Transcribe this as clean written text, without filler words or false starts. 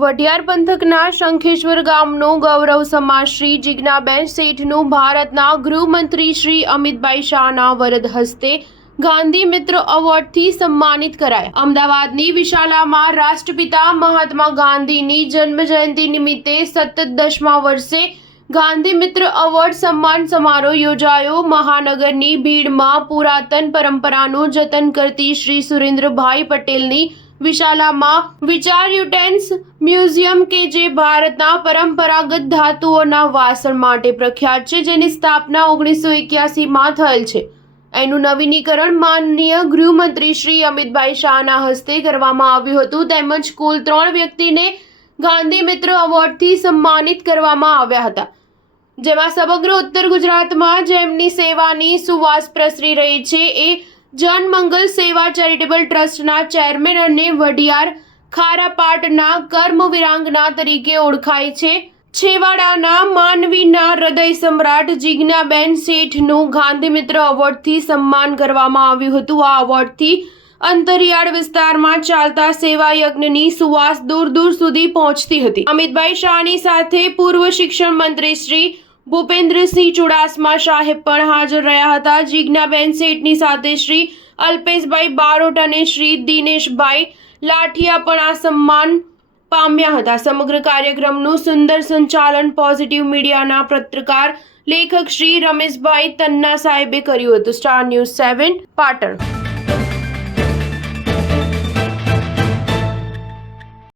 વઢિયાર પંથકના શંખેશ્વર ગામનું ગૌરવ સમાજ શ્રી જિજ્ઞાબેન શેઠનું ભારતના ગૃહમંત્રી શ્રી અમિતભાઈ શાહના વરદ હસ્તે ગાંધી મિત્ર એવોર્ડથી સન્માનિત કરાયા। અમદાવાદની વિશાલામાં રાષ્ટ્રપિતા મહાત્મા ગાંધીની જન્મજયંતિ નિમિત્તે સતત 10મા વર્ષે ગાંધી મિત્ર એવોર્ડ સન્માન સમારોહ યોજાયો। મહાનગરની ભીડમાં પુરાતન પરંપરાનું જતન કરતી શ્રી સુરેન્દ્રભાઈ પટેલની વિશાલામાં વિચાર યુટેન્સ મ્યુઝિયમ કે જે ભારતના પરંપરાગત ધાતુઓના વાસણ માટે પ્રખ્યાત છે, જેની સ્થાપના 1981માં થયેલ છે। એનું નવીનીકરણ માનનીય ગૃહમંત્રી શ્રી અમિતભાઈ શાહના હસ્તે કરવામાં આવ્યું હતું, તેમજ કુલ 3 વ્યક્તિને ગાંધી મિત્ર એવોર્ડથી સન્માનિત કરવામાં આવ્યા હતા, જેમાં સમગ્ર ઉત્તર ગુજરાતમાં જેમની સેવાની સુવાસ પ્રસરી રહી છે એ જનમંગલ સેવા ચેરિટેબલ ટ્રસ્ટના ચેરમેન અને વઢિયાર ખારાપાટના કર્મવીરાંગના તરીકે ઓળખાય છે છેવાડાના માનવીના હૃદય સમ્રાટ જિજ્ઞાબેન શેઠનું ગાંધી મિત્ર એવોર્ડથી સન્માન કરવામાં આવ્યું હતું। આ એવોર્ડથી અંતરિયાળ વિસ્તારમાં ચાલતા સેવા યજ્ઞની સુવાસ દૂર દૂર સુધી પહોંચતી હતી। અમિતભાઈ શાહની સાથે પૂર્વ શિક્ષણ મંત્રી શ્રી ભૂપેન્દ્રસિંહ ચુડાસમા સાહેબ પણ હાજર રહ્યા હતા। જિજ્ઞાબેન શેઠની સાથે શ્રી અલ્પેશભાઈ બારોટ અને શ્રી દિનેશભાઈ લાઠિયા પણ આ સન્માન પામ્યા હતા। સમગ્ર કાર્યક્રમનું સુંદર સંચાલન પોઝિટિવ મીડિયાના પત્રકાર લેખક શ્રી રમેશભાઈ તન્ના સાહેબે કર્યું હતું। Star news 7 Patan.